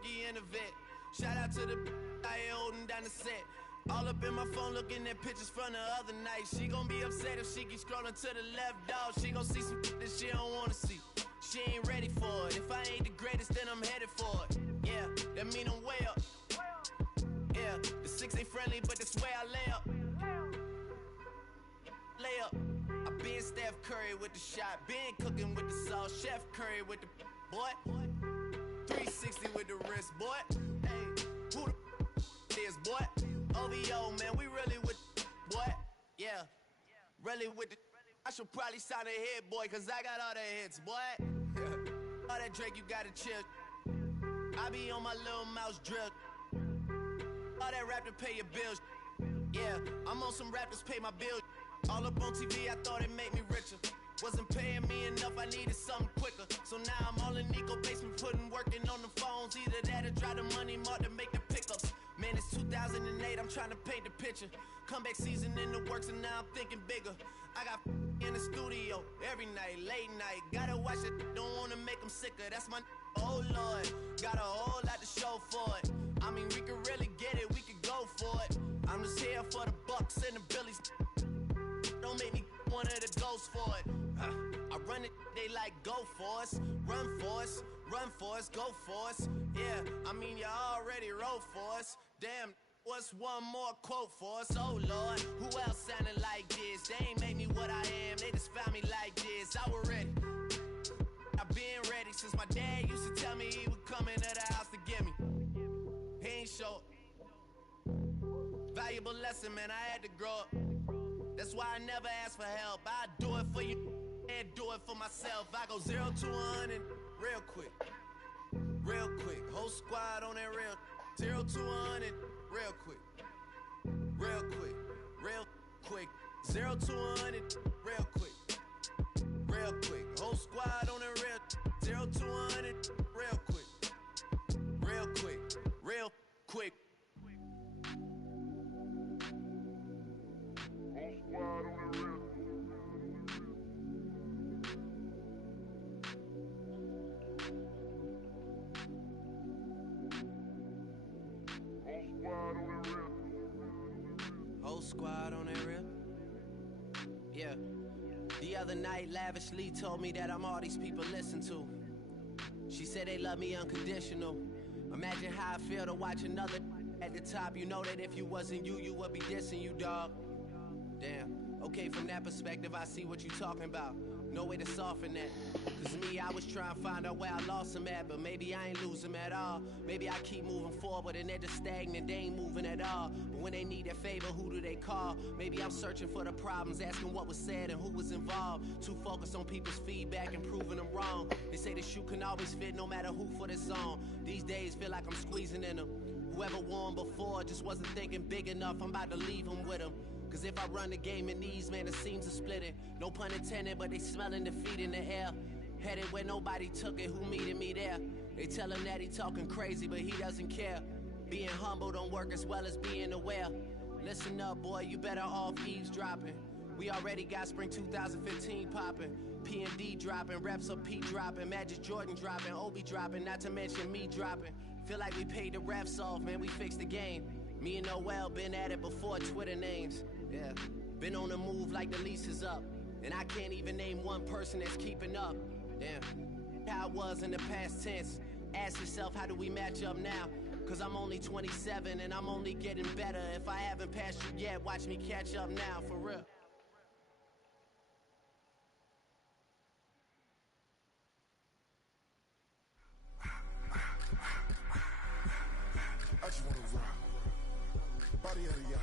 rookie in the vet. Shout out to the I ain't holding down the set. All up in my phone looking at pictures from the other night. She gon' be upset if she keep scrolling to the left, dog. She gon' see some that she don't wanna see. She ain't ready for it. If I ain't the greatest, then I'm headed for it. Yeah, that mean I'm way up. Yeah, the 6 ain't friendly, but that's where I lay up. Lay up. I been Steph Curry with the shot, been cooking with the sauce, Chef Curry with the boy. 360 with the wrist, boy. Hey, who the is, boy? OVO, man, we really with the boy. Yeah, really with the. I should probably sign a hit, boy, cause I got all the hits, boy. All that Drake, you gotta chill. I be on my little mouse drip. All that rap to pay your bills. Yeah, I'm on some rappers pay my bills. All up on TV, I thought it made me richer. Wasn't paying me enough, I needed something quicker. So now I'm all in Nico basement, working on the phones. Either that or drive the money mark to make the pickups. Man, it's 2008, I'm trying to paint the picture. Comeback season in the works and now I'm thinking bigger. I got in the studio every night, late night. Gotta watch it, don't wanna make them sicker. That's my oh Lord, got a whole lot to show for it. I mean, we could really get it, we could go for it. I'm just here for the Bucks and the Billies. Don't make me one of the ghosts for it. I run it, they like go for us. Run for us, run for us, go for us. Yeah, I mean you already wrote for us. Damn, what's one more quote for us? Oh Lord, who else sounded like this? They ain't made me what I am, they just found me like this. I was ready, I've been ready since my dad used to tell me he would come into the house to get me. He ain't show. Valuable lesson, man, I had to grow up. That's why I never ask for help. I do it for you and do it for myself. I go 0 to 100 real quick. Real quick. Whole squad on that real. 0 to 100 real quick. Real quick. Real quick. 0 to 100 real quick. Real quick. Whole squad on that real. 0 to 100 real quick. Real quick. Real quick. Whole squad on that rip. Yeah. The other night, Lavishly told me that I'm all these people listen to. She said they love me unconditional. Imagine how I feel to watch another at the top. You know that if you wasn't you, you would be dissing you, dog. Damn. Okay, from that perspective, I see what you talking about. No way to soften that. Cause me, I was trying to find out where I lost him at, but maybe I ain't lose him at all. Maybe I keep moving forward and they're just stagnant, they ain't moving at all. But when they need a favor, who do they call? Maybe I'm searching for the problems, asking what was said and who was involved. Too focused on people's feedback and proving them wrong. They say the shoe can always fit no matter who for this song. These days feel like I'm squeezing in them. Whoever won before just wasn't thinking big enough, I'm about to leave them with them. Cause if I run the game in these, man, the seams are splitting. No pun intended, but they smelling defeat in the air. Headed where nobody took it, who meeting me there? They tell him that he talking crazy, but he doesn't care. Being humble don't work as well as being aware. Listen up, boy, you better off eavesdropping. We already got spring 2015 popping. P&D dropping, reps of P dropping, Magic Jordan dropping, Obi dropping, not to mention me dropping. Feel like we paid the refs off, man, we fixed the game. Me and Noel been at it before Twitter names. Yeah, been on the move like the lease is up. And I can't even name one person that's keeping up. Damn, how it was in the past tense. Ask yourself, how do we match up now? Cause I'm only 27 and I'm only getting better. If I haven't passed you yet, watch me catch up now, for real. I just wanna rock. Body out of y'all.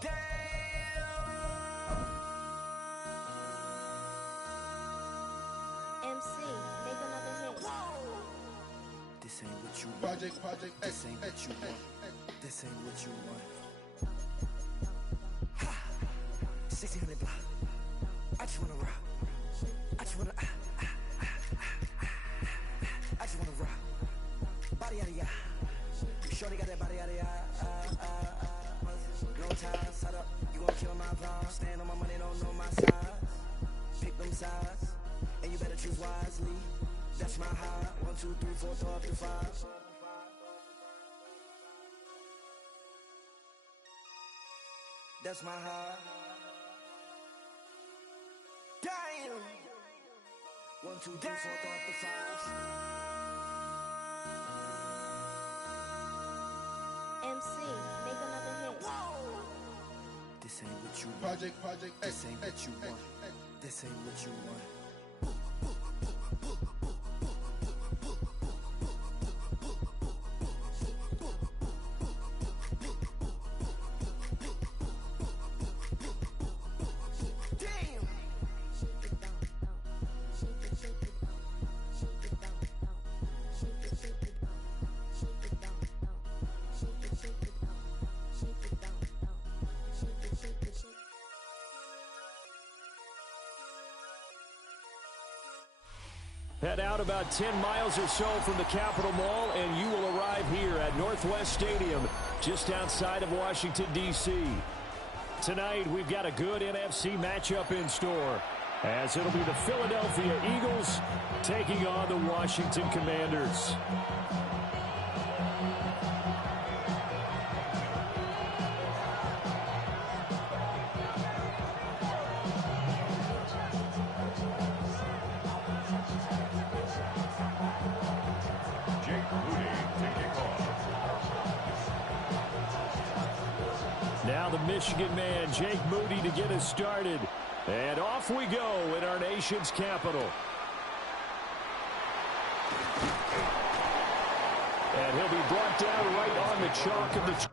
Damn. MC, make another hit. This ain't what you want. Project This ain't what you want. This ain't what you want. Ha! 1600 block. I just wanna rock. I just wanna I just wanna rock. Body out of ya. Shorty got that body out of ya. my vibe. Stand on my money, don't know my size. Pick them sides, and you better choose wisely. That's my high. 1, 2, 3, 4, throw up to 5. That's my high. Damn. 1, 2, 3, 4, throw up to 5. MC, make another hit. This ain't what you want. Project This ain't what you want. This ain't what you want. Head out about 10 miles or so from the Capitol Mall, and you will arrive here at Northwest Stadium, just outside of Washington, D.C. Tonight, we've got a good NFC matchup in store, as it'll be the Philadelphia Eagles taking on the Washington Commanders. Now the Michigan man, Jake Moody, to get us started. And off we go in our nation's capital. And he'll be brought down right on the chalk of the...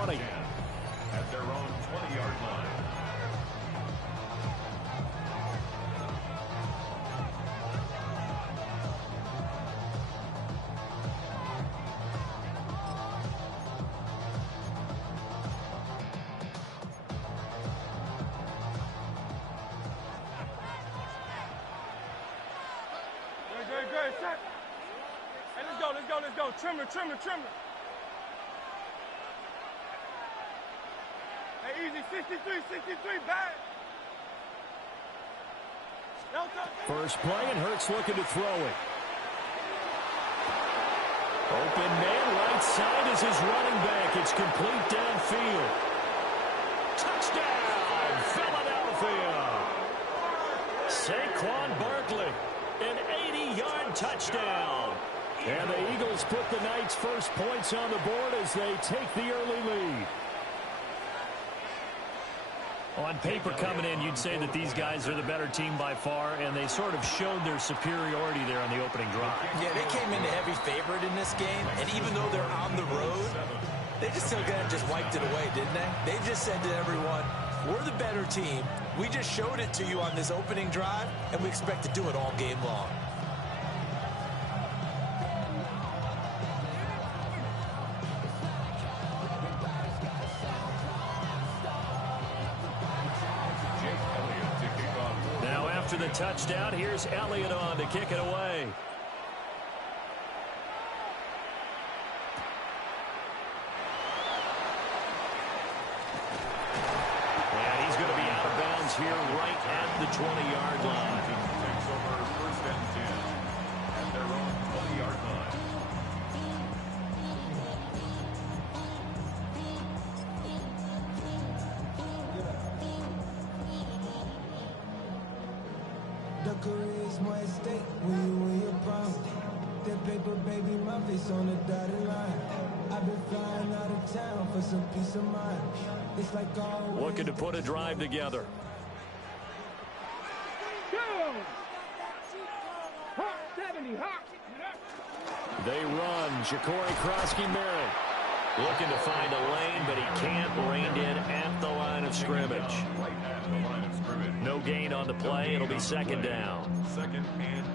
At their own 20-yard line. Good, set. Hey, let's go. Trimmer. Hey, easy, 63, back. First play, and Hurts looking to throw it. Open man, right side is his running back. It's complete downfield. Touchdown, Philadelphia. Saquon Barkley, an 80-yard touchdown. And the Eagles put the Knights' first points on the board as they take the early lead. On paper coming in, you'd say that these guys are the better team by far, and they sort of showed their superiority there on the opening drive. Yeah, they came in the heavy favorite in this game, and even though they're on the road, they just still just wiped it away, didn't they? They just said to everyone, We're the better team. We just showed it to you on this opening drive, and we expect to do it all game long. Now after the touchdown, here's Elliott on to kick it away. Here right at the 20-yard line. Takes over first and 10 at their own 20-yard line. The career is more at stake when you win your prime. That paper, baby, my face on the dotted line. I've been flying out of town for some peace of mind. It's like always. Looking to put a drive together. They run. Ja'Cory Krosky-Merritt looking to find a lane, but he can't. Reined in at the line of scrimmage. No gain on the play. It'll be second down.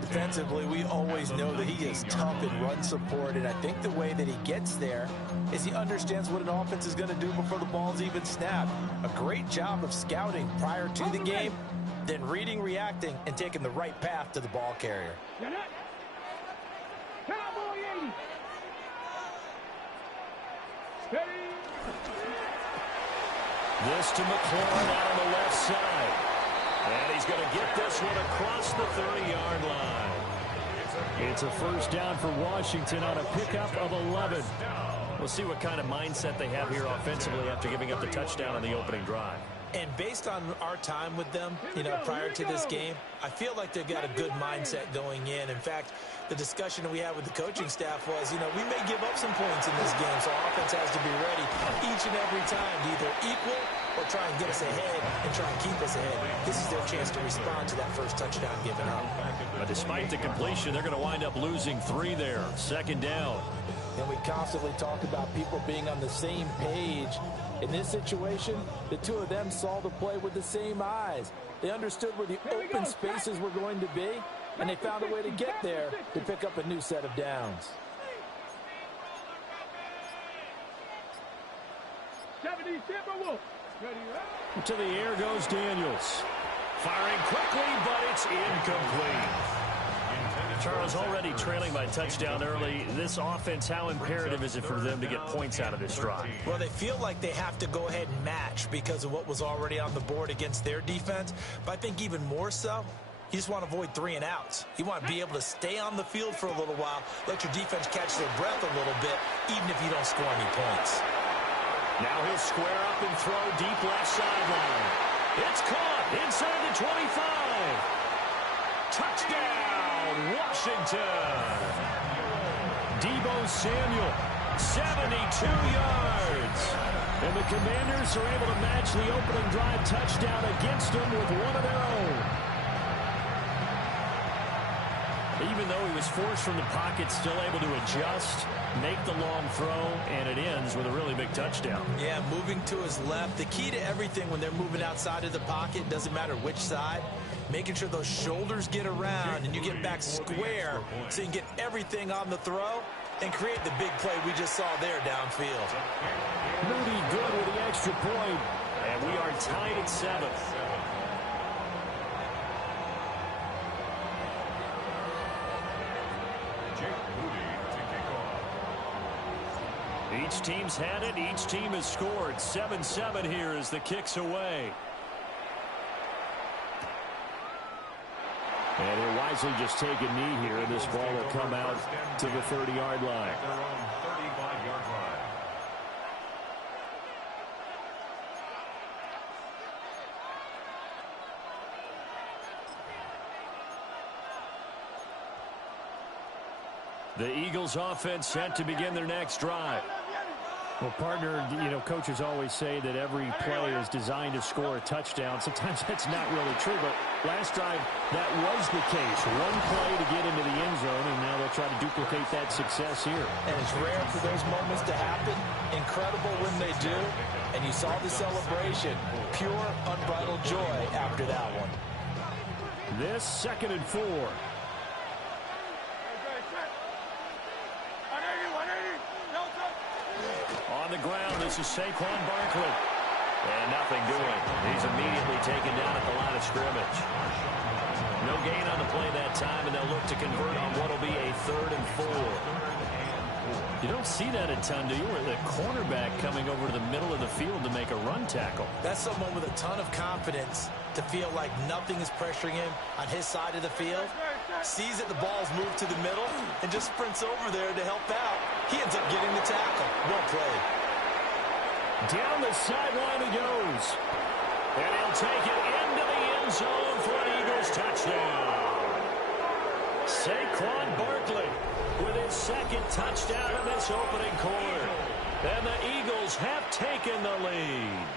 Defensively, we always know that he is tough in run support, and I think the way that he gets there is he understands what an offense is going to do before the ball's even snapped. A great job of scouting prior to the game, then reading, reacting, and taking the right path to the ball carrier. This to McLaurin out on the left side. And he's going to get this one across the 30-yard line. It's a first down for Washington on a pickup of 11. We'll see what kind of mindset they have here offensively after giving up the touchdown on the opening drive. And based on our time with them, prior to this game, I feel like they've got a good mindset going in. In fact, the discussion we had with the coaching staff was, we may give up some points in this game, so our offense has to be ready each and every time to either equal or try and get us ahead and try and keep us ahead. This is their chance to respond to that first touchdown given up. But despite the completion, they're going to wind up losing 3 there. Second down. And we constantly talk about people being on the same page. In this situation, the two of them saw the play with the same eyes. They understood where the open spaces were going to be, and they found a way to get there to pick up a new set of downs. 70 Timberwolves. To the air goes Daniels. Firing quickly, but it's incomplete. Charles, already trailing by touchdown early. This offense, how imperative is it for them to get points out of this drive? Well, they feel like they have to go ahead and match because of what was already on the board against their defense. But I think even more so, you just want to avoid 3 and outs. You want to be able to stay on the field for a little while, let your defense catch their breath a little bit, even if you don't score any points. Now he'll square up and throw deep left sideline. It's caught inside the 25. Touchdown, Washington. Deebo Samuel, 72 yards. And the Commanders are able to match the opening drive touchdown against them with one of their own. Even though he was forced from the pocket, still able to adjust, make the long throw, and it ends with a really big touchdown. Yeah, moving to his left. The key to everything when they're moving outside of the pocket, doesn't matter which side, making sure those shoulders get around and you get back square so you can get everything on the throw and create the big play we just saw there downfield. Moody good with the extra point, and we are tied at 7. Each team's had it. Each team has scored. 7-7 here as the kick's away. And he'll wisely just take a knee here. This ball will come out to the 30-yard line. Their own 35-yard line. The Eagles offense set to begin their next drive. Well, partner, coaches always say that every play is designed to score a touchdown. Sometimes that's not really true, but last drive, that was the case. One play to get into the end zone, and now they'll try to duplicate that success here. And it's rare for those moments to happen. Incredible when they do. And you saw the celebration. Pure, unbridled joy after that one. This 2nd and 4. On the ground, this is Saquon Barkley. And nothing doing. He's immediately taken down at the line of scrimmage. No gain on the play that time, and they'll look to convert on what will be a 3rd and 4. You don't see that a ton, do you? Where the cornerback coming over to the middle of the field to make a run tackle. That's someone with a ton of confidence to feel like nothing is pressuring him on his side of the field. Sees that the ball's moved to the middle and just sprints over there to help out. He ends up getting the tackle. Well played. Down the sideline he goes. And he'll take it into the end zone for an Eagles touchdown. Saquon Barkley with his 2nd touchdown in this opening quarter. And the Eagles have taken the lead.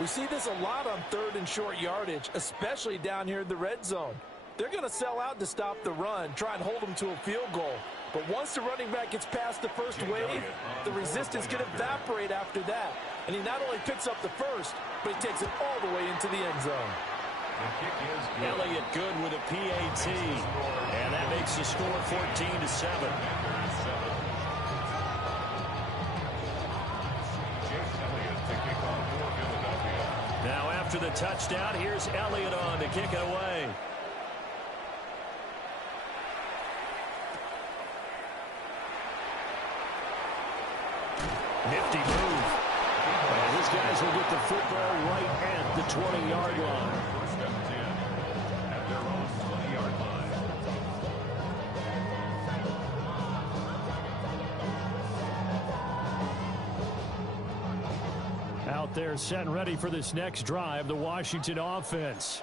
We see this a lot on 3rd and short yardage, especially down here in the red zone. They're going to sell out to stop the run, try and hold them to a field goal. But once the running back gets past the first wave, the resistance can evaporate after that. And he not only picks up the first, but he takes it all the way into the end zone. Elliott good with a PAT. And that makes the score 14-7. Now after the touchdown, here's Elliott on to kick it away. Nifty move. And these guys will get the football right at the 20-yard line. First and 10 at their own 20-yard line. Out there set and ready for this next drive, the Washington offense.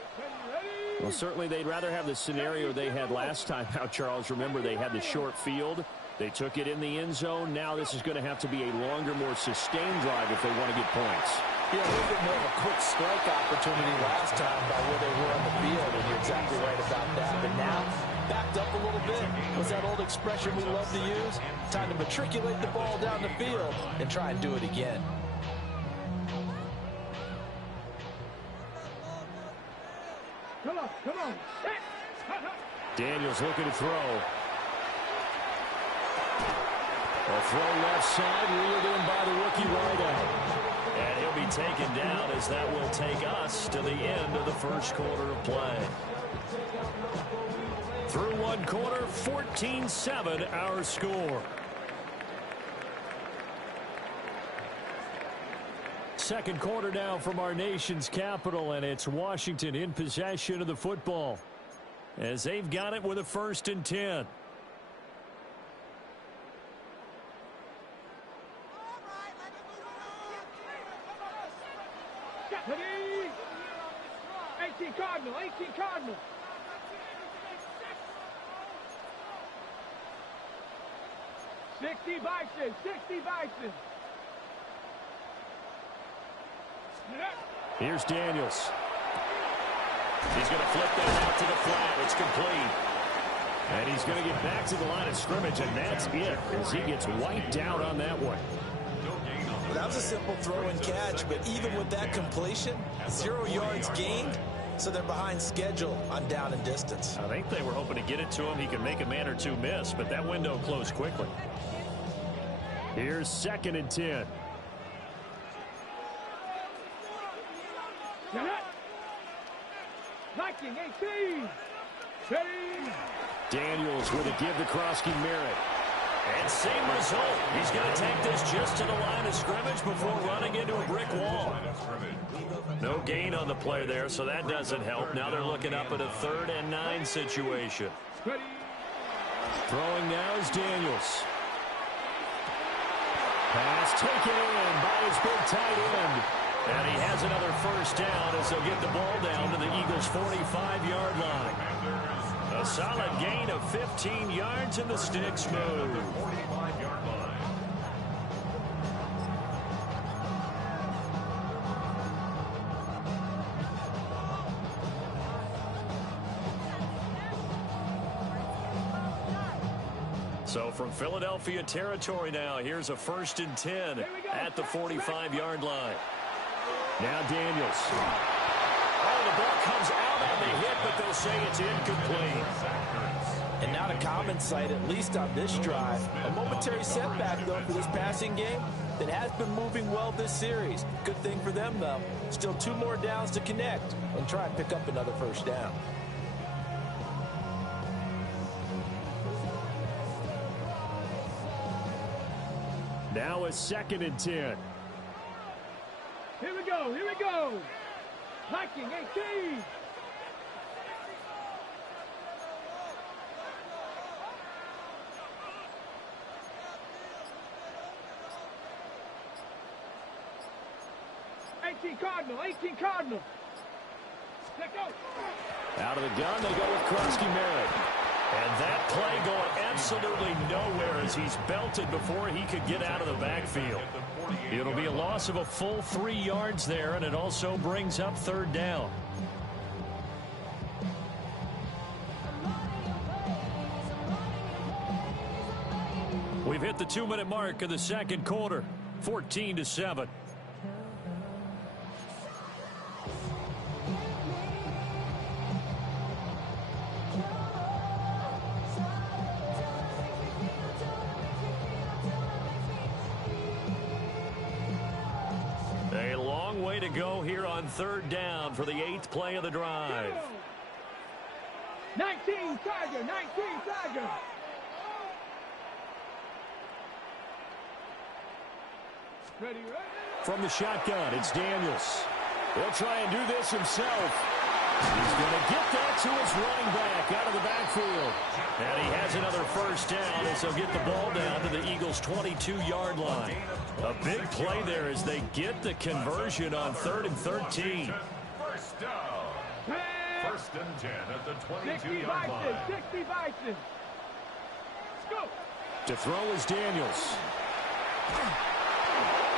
Well, certainly they'd rather have the scenario they had last time out, Charles. Remember, they had the short field. They took it in the end zone. Now this is going to have to be a longer, more sustained drive if they want to get points. Yeah, a little bit more of a quick strike opportunity last time by where they were on the field, and you're exactly right about that. But now, backed up a little bit. What's that old expression we love to use? Time to matriculate the ball down the field and try and do it again. Come on, come on. Daniels looking to throw. A throw left side, reeled in by the rookie wideout. And he'll be taken down as that will take us to the end of the first quarter of play. Through one quarter, 14-7 our score. Second quarter now from our nation's capital, and it's Washington in possession of the football as they've got it with a 1st and 10. Ready? 18 Cardinal, 18 Cardinal. $60 Bison, $60 Bison. Here's Daniels. He's going to flip that out to the flat. It's complete. And he's going to get back to the line of scrimmage, and that's it as he gets wiped out on that one. Well, that was a simple throw and catch, but even with that completion, 0 yards gained, so they're behind schedule on down and distance. I think they were hoping to get it to him. He could make a man or two miss, but that window closed quickly. Here's 2nd and 10. Viking 18. Daniels with a give to Krosky Merritt. And same result. He's going to take this just to the line of scrimmage before running into a brick wall. No gain on the play there, so that doesn't help. Now they're looking up at a 3rd and 9 situation. Throwing now is Daniels. Pass taken in by his big tight end. And he has another first down as they'll get the ball down to the Eagles' 45-yard line. A solid gain of 15 yards and the sticks move. So from Philadelphia territory now, here's a 1st and 10 at the 45-yard line. Now Daniels. Oh, the ball comes out on the hit, but they'll say it's incomplete. And not a common sight, at least on this drive. A momentary setback, though, for this passing game that has been moving well this series. Good thing for them, though. Still 2 more downs to connect and try and pick up another 1st down. Now a 2nd and 10. Here we go. Here we go. Viking 18. Cardinal, 18 Cardinal. Let go. Out of the gun, they go with Krosky Merritt. And that play going absolutely nowhere as he's belted before he could get out of the backfield. It'll be a loss of a full 3 yards there, and it also brings up 3rd down. We've hit the 2-minute mark of the 2nd quarter, 14-7. A long way to go here on 3rd down for the 8th play of the drive. 19 Tiger, 19 Tiger. Ready, ready. From the shotgun, it's Daniels. He'll try and do this himself. He's going to get that to his running back out of the backfield. And he has another 1st down as they'll get the ball down to the Eagles' 22-yard line. A big play there as they get the conversion on 3rd and 13. 1st down. 1st and 10 at the 22-yard line. 60 Bison. Go. To throw is Daniels.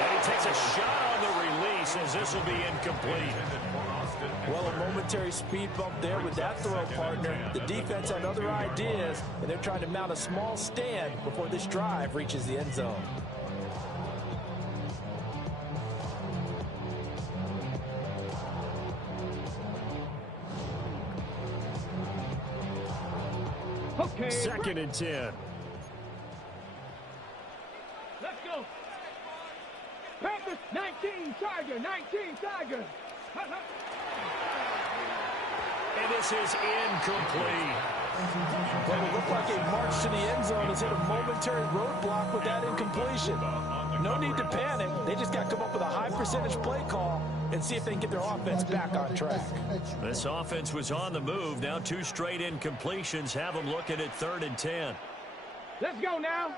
And he takes a shot on the release as this will be incomplete. Well, a momentary speed bump there with that throw, partner. The defense had other ideas, and they're trying to mount a small stand before this drive reaches the end zone. Okay. 2nd and 10. Let's go. Panthers, 19 Tiger, 19 Tiger. And this is incomplete. Well, it looked like a march to the end zone has hit a momentary roadblock with that incompletion. No need to panic. They just got to come up with a high percentage play call and see if they can get their offense back on track. This offense was on the move. Now 2 straight incompletions have them looking at 3rd and 10. Let's go now.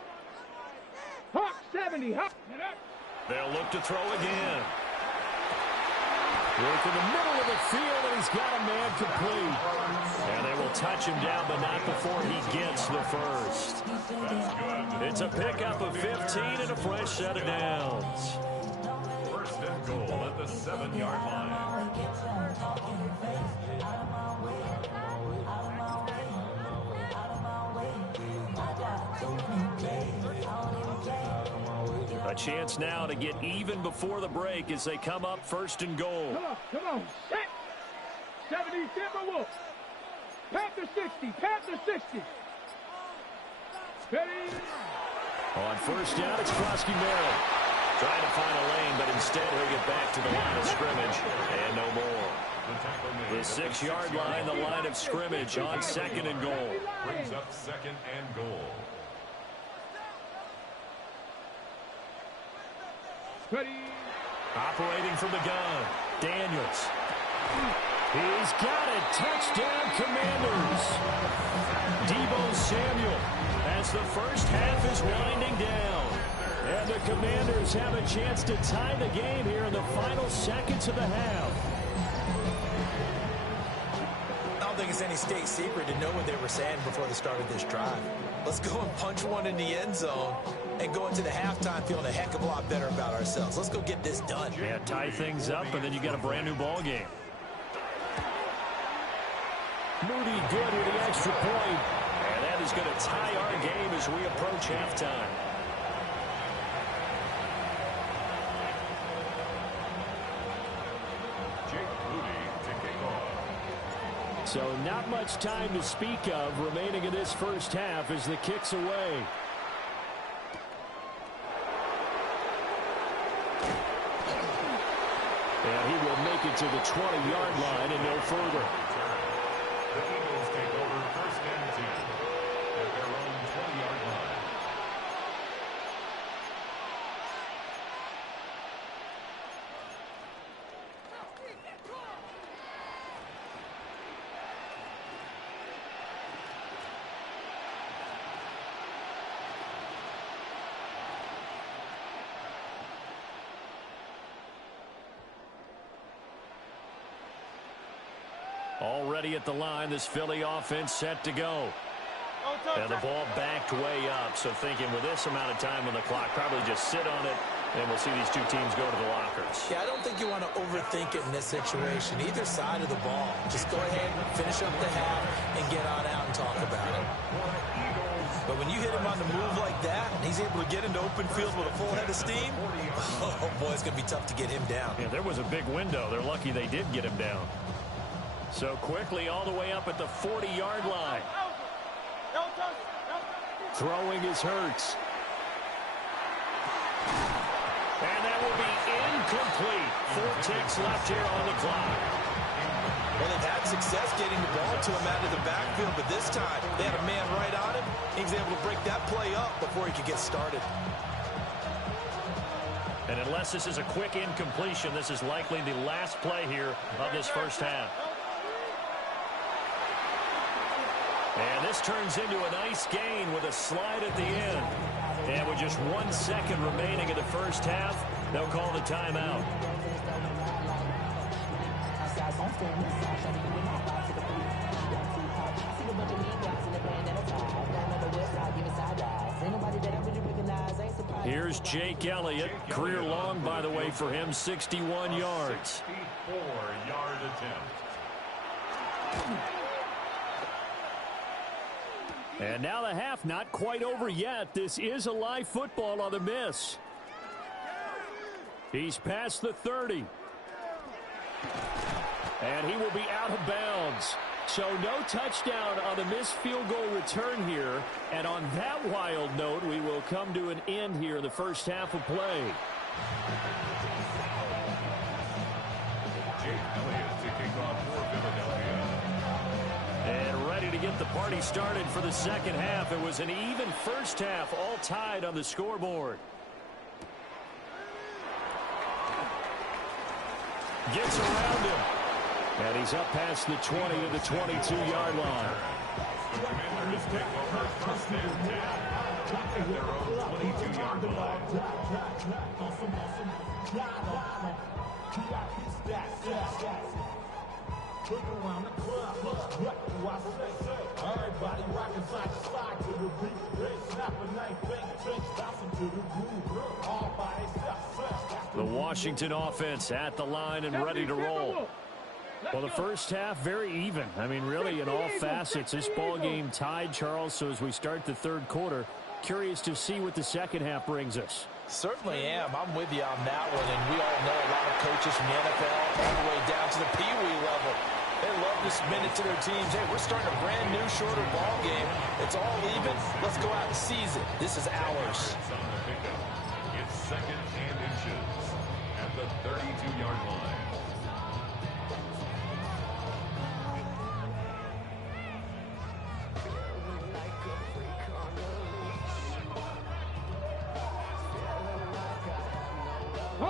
Hawk 70. Hawk. They'll look to throw again. Work in the middle of the field, and he's got a man complete. And they will touch him down, but not before he gets the 1st. It's a pickup of 15 and a fresh set of downs. 1st and goal at the 7-yard line. A chance now to get even before the break as they come up 1st and goal. Come on. Set. 70 Timberwolves. Panther 60. Panther 60. Ready. On 1st down, it's Krosky Merritt. Trying to find a lane, but instead he'll get back to the line of scrimmage and no more. The 6-yard line, the line of scrimmage on 2nd and goal. Brings up 2nd and goal. Ready. Operating from the gun, Daniels. He's got it. Touchdown, Commanders. Deebo Samuel as the 1st half is winding down. And the Commanders have a chance to tie the game here in the final seconds of the half. I don't think it's any state secret to know what they were saying before the start of this drive. Let's go and punch one in the end zone and go into the halftime feeling a heck of a lot better about ourselves. Let's go get this done. Yeah, tie things up, and then you got a brand new ball game. Moody good with the extra point. And that is going to tie our game as we approach halftime. So not much time to speak of remaining in this first half as the kick's away. And he will make it to the 20-yard line and no further. The Eagles take over first and 10 at their own 20-yard line. Already at the line, this Philly offense set to go. And the ball backed way up. So thinking with this amount of time on the clock, probably just sit on it, and we'll see these two teams go to the lockers. Yeah, I don't think you want to overthink it in this situation. Either side of the ball. Just go ahead, finish up the half, and get on out and talk about it. But when you hit him on the move like that, and he's able to get into open field with a full head of steam, oh boy, it's going to be tough to get him down. Yeah, there was a big window. They're lucky they did get him down. So quickly all the way up at the 40-yard line. Throwing is Hurts. And that will be incomplete. 4 ticks left here on the clock. Well, they've had success getting the ball to him out of the backfield, but this time they had a man right on him. He was able to break that play up before he could get started. And unless this is a quick incompletion, this is likely the last play here of this first half. And this turns into a nice gain with a slide at the end. And with just 1 second remaining in the first half, they'll call the timeout. Here's Jake Elliott. Career long, by the way, for him, 61 yards. 64-yard attempt. And now the half not quite over yet. This is a live football on the miss. He's past the 30. And he will be out of bounds. So no touchdown on the missed field goal return here. And on that wild note, we will come to an end here in the first half of play. Jake Elliott to kick off for Philadelphia. And ready to get the party started for the second half. It was an even first half, all tied on the scoreboard. Gets around him. And he's up past the 20 to the 22-yard line. The Commanders take over first and 10 at their own 22-yard line. The Washington offense at the line and ready to roll. Well, the first half, very even. I mean, really, in all facets, this ball game tied, Charles. So as we start the third quarter, curious to see what the second half brings us. Certainly am. I'm with you on that one. And we all know a lot of coaches from the NFL all the way down to the Pee Wee level. They love to spin it to their teams. Hey, we're starting a brand new, shorter ball game. It's all even. Let's go out and seize it. This is ours. It's second and inches at the 32-yard line.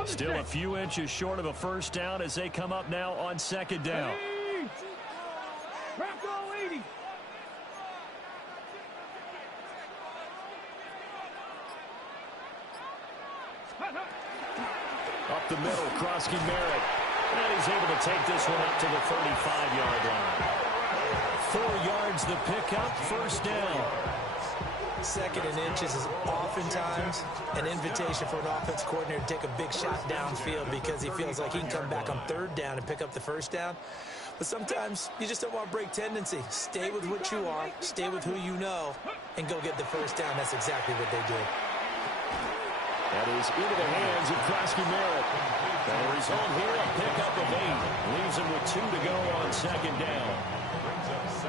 Still a few inches short of a first down as they come up now on second down. Up the middle, Krosky Merritt. And he's able to take this one up to the 35-yard line. 4 yards the pickup, first down. Second and inches is oftentimes an invitation for an offense coordinator to take a big shot downfield because he feels like he can come back on third down and pick up the first down. But sometimes you just don't want to break tendency. Stay with what you are, stay with who you know, and go get the first down. That's exactly what they did. That is into the hands of Krosky Merritt. The result here, a pickup of 8. Leaves him with 2 to go on second down.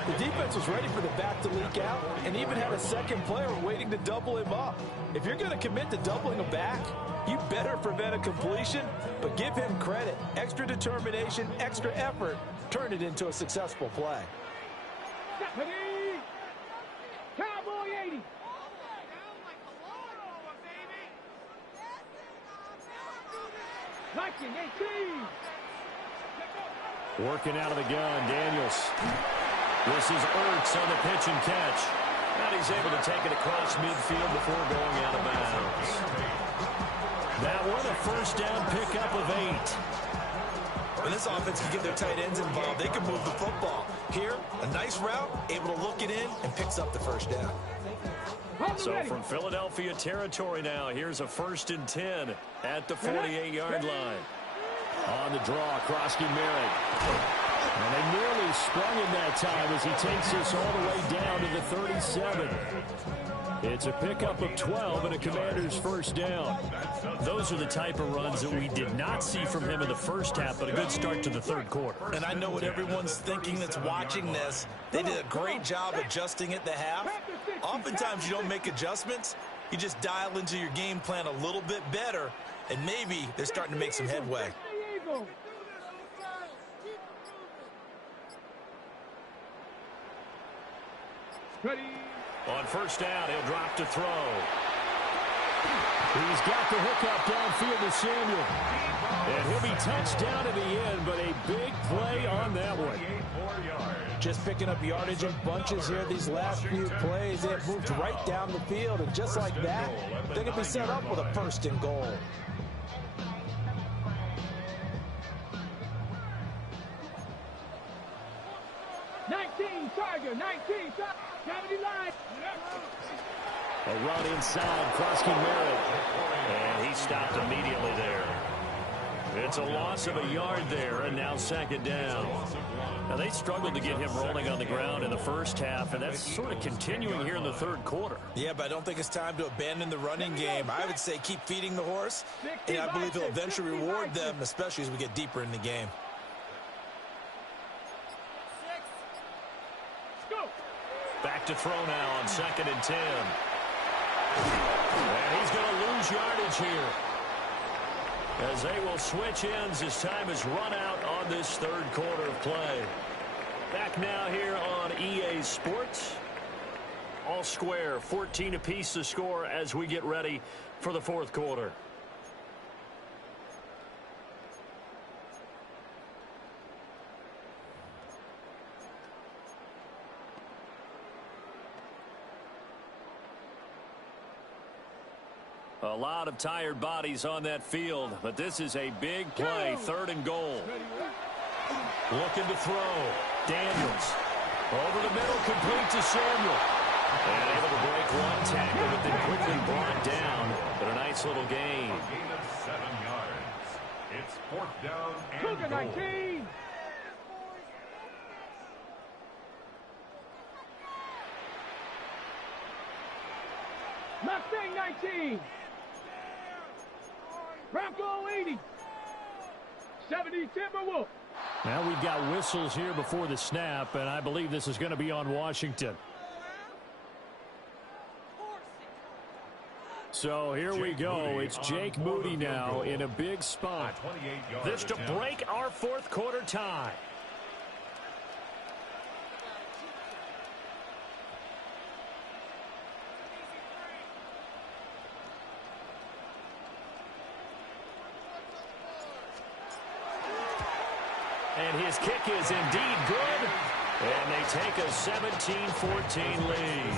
The defense was ready for the back to leak out and even had a second player waiting to double him up. If you're going to commit to doubling a back, you better prevent a completion, but give him credit. Extra determination, extra effort, turned it into a successful play. Cowboy 80. Liking 18. Working out of the gun, Daniels. This is Ertz on the pitch and catch. And he's able to take it across midfield before going out of bounds. That one, a first down pickup of 8. When this offense can get their tight ends involved, they can move the football. Here, a nice route, able to look it in, and picks up the first down. So from Philadelphia territory now, here's a 1st and 10 at the 48-yard line. On the draw, Krosky Merritt. And they nearly sprung him that time as he takes this all the way down to the 37. It's a pickup of 12 and a Commander's first down. Those are the type of runs that we did not see from him in the first half, but a good start to the third quarter. And I know what everyone's thinking that's watching this. They did a great job adjusting at the half. Oftentimes you don't make adjustments. You just dial into your game plan a little bit better, and maybe they're starting to make some headway. Ready. On first down, he'll drop to throw. He's got the hookup downfield to Samuel. And he'll be touched down at the end, but a big play on that one. Just picking up yardage in bunches here these last few plays. They have moved right down the field, and just like that, they can be set up with a 1st and goal. Tiger, 19, 70 line. A run inside, Krosky Merritt. And he stopped immediately there. It's a loss of a yard there, and now 2nd down. Now, they struggled to get him rolling on the ground in the first half, and that's sort of continuing here in the third quarter. Yeah, but I don't think it's time to abandon the running game. I would say keep feeding the horse, and I believe he'll eventually reward them, especially as we get deeper in the game. Back to throw now on 2nd and 10. And he's going to lose yardage here, as they will switch ends as time is run out on this third quarter of play. Back now here on EA Sports. All square, 14 apiece to score as we get ready for the fourth quarter. A lot of tired bodies on that field, but this is a big play, 3rd and goal. Looking to throw. Daniels. Over the middle, complete to Samuel. And able to break one tackle, but then quickly brought down. But a nice little gain. A gain of 7 yards. It's 4th down and goal. 19. Mustang 19. Bronco 80. 70 Timberwolf. Now we've got whistles here before the snap, and I believe this is going to be on Washington. So here we go. It's Jake Moody now in a big spot. This to break our fourth quarter tie. And his kick is indeed good. And they take a 17-14 lead.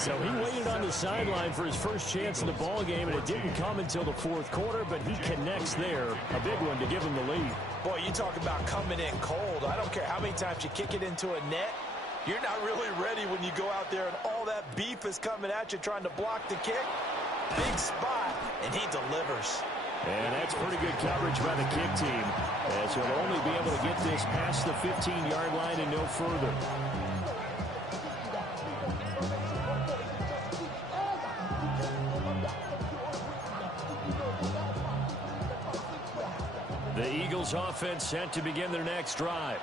So he waited on the sideline for his first chance in the ball game, and it didn't come until the fourth quarter, but he connects there. A big one to give him the lead. Boy, you talk about coming in cold. I don't care how many times you kick it into a net. You're not really ready when you go out there and all that beef is coming at you trying to block the kick. Big spot, and he delivers. And that's pretty good coverage by the kick team, as he'll only be able to get this past the 15-yard line and no further. The Eagles offense set to begin their next drive.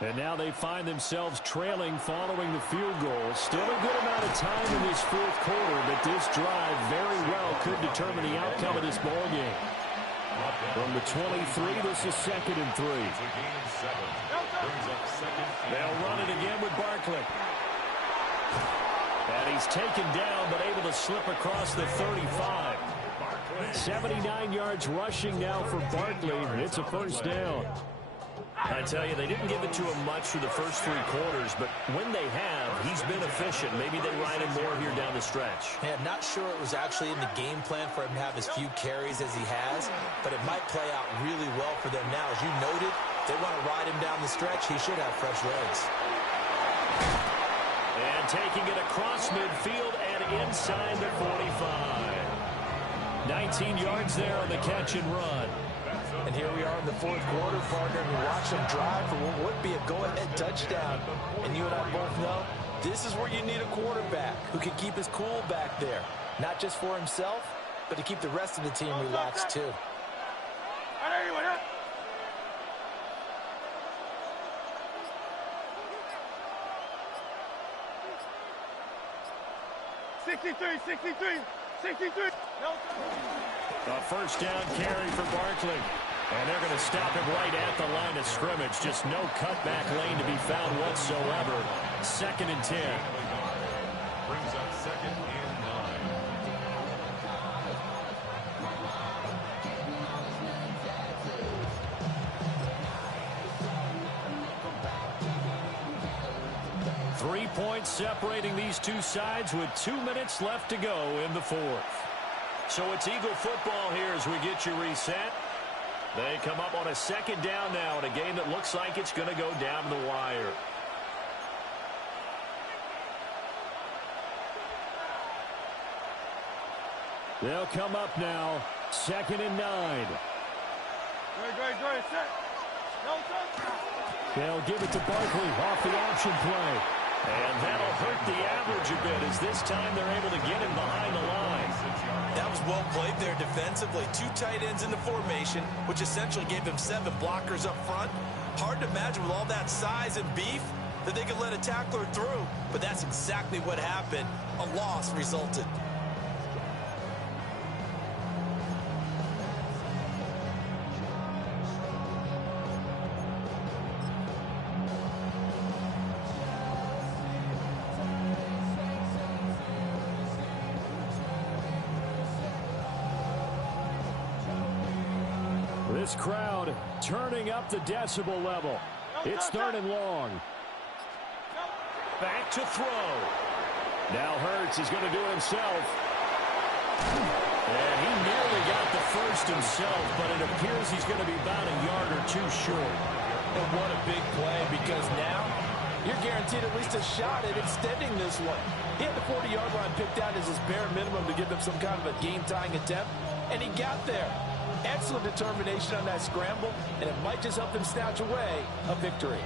And now they find themselves trailing following the field goal. Still a good amount of time in this fourth quarter, but this drive very well could determine the outcome of this ball game. From the 23, this is 2nd and 3. They'll run it again with Barkley. And he's taken down, but able to slip across the 35. 79 yards rushing now for Barkley. It's a first down. I tell you, they didn't give it to him much through the first 3 quarters, but when they have, he's been efficient. Maybe they ride him more here down the stretch. Yeah, I'm not sure it was actually in the game plan for him to have as few carries as he has, but it might play out really well for them now. As you noted, they want to ride him down the stretch. He should have fresh legs. And taking it across midfield and inside the 45. 19 yards there on the catch and run. And here we are in the fourth quarter, partner, and we watch them drive for what would be a go-ahead touchdown. And you and I both know this is where you need a quarterback who can keep his cool back there. Not just for himself, but to keep the rest of the team relaxed too. 63. A first down carry for Barkley. And they're going to stop him right at the line of scrimmage. Just no cutback lane to be found whatsoever. 2nd and 10. Brings up 2nd and 9. 3 points separating these two sides with 2 minutes left to go in the fourth. So it's Eagle football here as we get you reset. They come up on a 2nd down now in a game that looks like it's going to go down to the wire. They'll come up now, 2nd and 9. They'll give it to Barkley off the option play. And that'll hurt the average a bit as this time they're able to get him behind the line. That was well played there defensively. 2 tight ends in the formation, which essentially gave him 7 blockers up front. Hard to imagine with all that size and beef that they could let a tackler through. But that's exactly what happened. A loss resulted. This crowd turning up the decibel level. It's 3rd and long. Back to throw. Now Hurts is going to do it himself. And he nearly got the first himself, but it appears he's going to be about a yard or 2 short. And what a big play, because now you're guaranteed at least a shot at extending this one. He had the 40-yard line picked out as his bare minimum to give them some kind of a game-tying attempt, and he got there. Excellent determination on that scramble, and it might just help them snatch away a victory.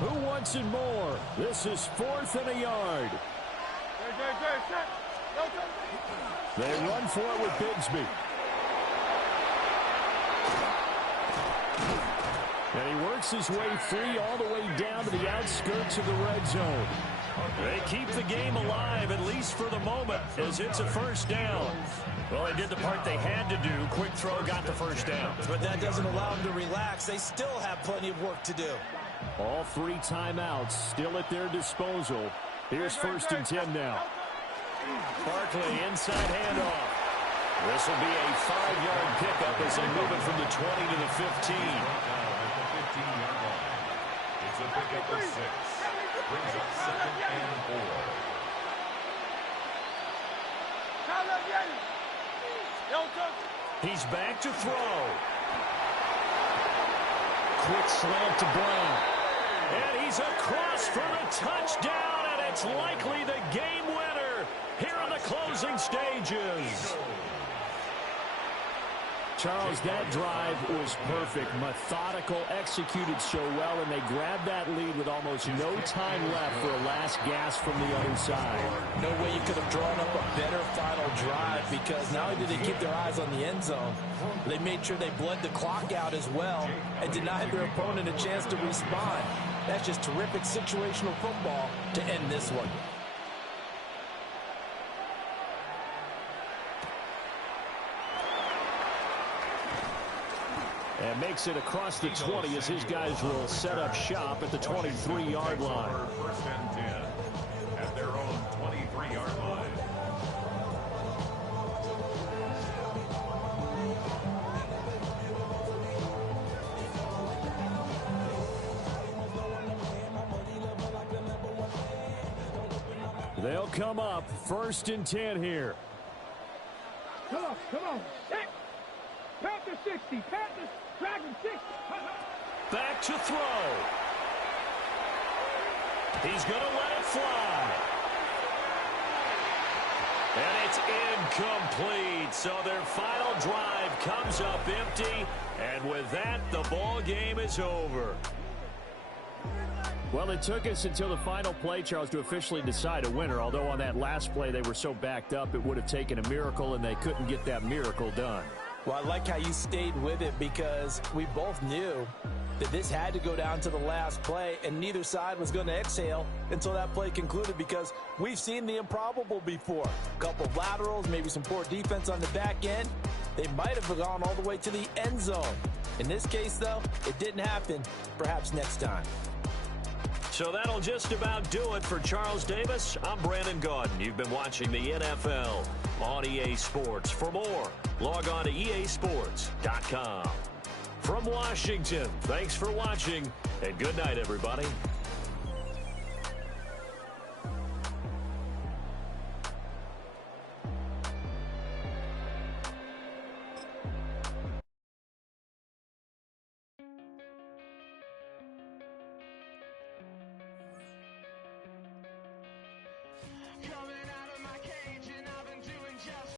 Who wants it more? This is 4th and a yard. They run for it with Bigsby. And he works his way free all the way down to the outskirts of the red zone. They keep the game alive, at least for the moment, as it's a first down. Well, they did the part they had to do. Quick throw got the first down. But that doesn't allow them to relax. They still have plenty of work to do. All 3 timeouts still at their disposal. Here's 1st and 10 now. Barkley inside handoff. This will be a 5-yard pickup as they move it from the 20 to the 15. It's a pickup of 6. Brings up 2nd and 4. He's back to throw. Quick slant to Brown. And he's across for the touchdown, and it's likely the game winner. here in the closing stages. Charles, that drive was perfect, methodical, executed so well, and they grabbed that lead with almost no time left for a last gasp from the other side. No way you could have drawn up a better final drive, because not only did they keep their eyes on the end zone, they made sure they bled the clock out as well and denied their opponent a chance to respond. That's just terrific situational football to end this one. And makes it across the 20 as his guys will set up shop at the 23-yard line. First and 10 at their own 23-yard line. They'll come up first and 10 here. Come on. Set. Panther 60. Panther. Dragon 60. Back to throw. He's going to let it fly. And it's incomplete. So their final drive comes up empty. And with that, the ball game is over. Well, it took us until the final play, Charles, to officially decide a winner. Although on that last play they were so backed up, it would have taken a miracle, and they couldn't get that miracle done. Well, I like how you stayed with it, because we both knew that this had to go down to the last play, and neither side was going to exhale until that play concluded, because we've seen the improbable before. A couple of laterals, maybe some poor defense on the back end. They might have gone all the way to the end zone. In this case, though, it didn't happen. Perhaps next time. So that'll just about do it for Charles Davis. I'm Brandon Gaudin. You've been watching the NFL on EA Sports. For more, log on to easports.com. From Washington, thanks for watching, and good night, everybody.